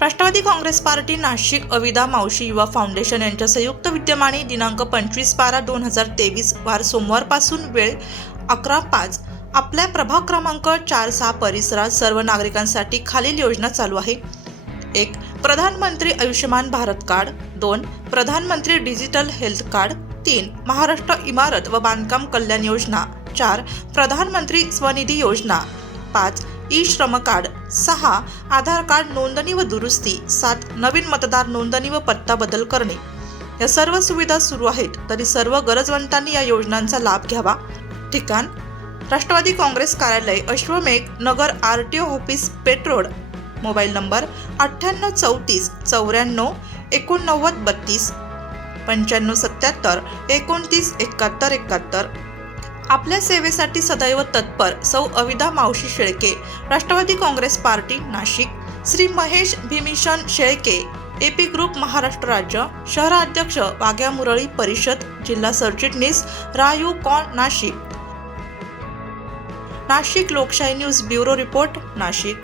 Rashtrawadi Congress party Nashik Avida मावशी Yuva foundation यांच्या संयुक्त विद्यमाने दिनांक पंचवीस बारा दोन हजार तेवीस वार सोमवारपासून वेळ अकरा पाच. आपल्या प्रभाग क्रमांक चार सहा परिसरात सर्व नागरिकांसाठी खालील योजना चालू आहे. एक प्रधानमंत्री आयुष्यमान भारत कार्ड. दोन प्रधानमंत्री डिजिटल हेल्थ कार्ड. तीन महाराष्ट्र इमारत व बांधकाम कल्याण योजना. चार प्रधानमंत्री स्वनिधी योजना. पाच ई श्रम कार्ड सहा आधार कार्ड नोंदणी व दुरुस्ती सात नवीन मतदार नोंदणी व पत्ता बदल करणे. या सर्व सुविधा सुरू आहेत तरी सर्व गरजवंतांनी या योजनांचा लाभ घ्यावा. ठिकाण राष्ट्रवादी काँग्रेस कार्यालय Ashwamegh Nagar R T O office पेट्रोड mobile number अठ्ठ्याण्णव चौतीस चौऱ्याण्णव एकोणनव्वद बत्तीस पंच्याण्णव सत्याहत्तर एकोणतीस एकाहत्तर एकाहत्तर. आपल्या सेवेसाठी सदैव तत्पर सौ अविदा मावशी शेळके राष्ट्रवादी काँग्रेस पार्टी नाशिक. श्री महेश भीमिशन शेळके एपी ग्रुप महाराष्ट्र राज्य शहराध्यक्ष वाघ्या मुरळी परिषद जिल्हा सरचिटणीस रायू कॉन नाशिक. नाशिक लोकशाही न्यूज ब्युरो रिपोर्ट नाशिक.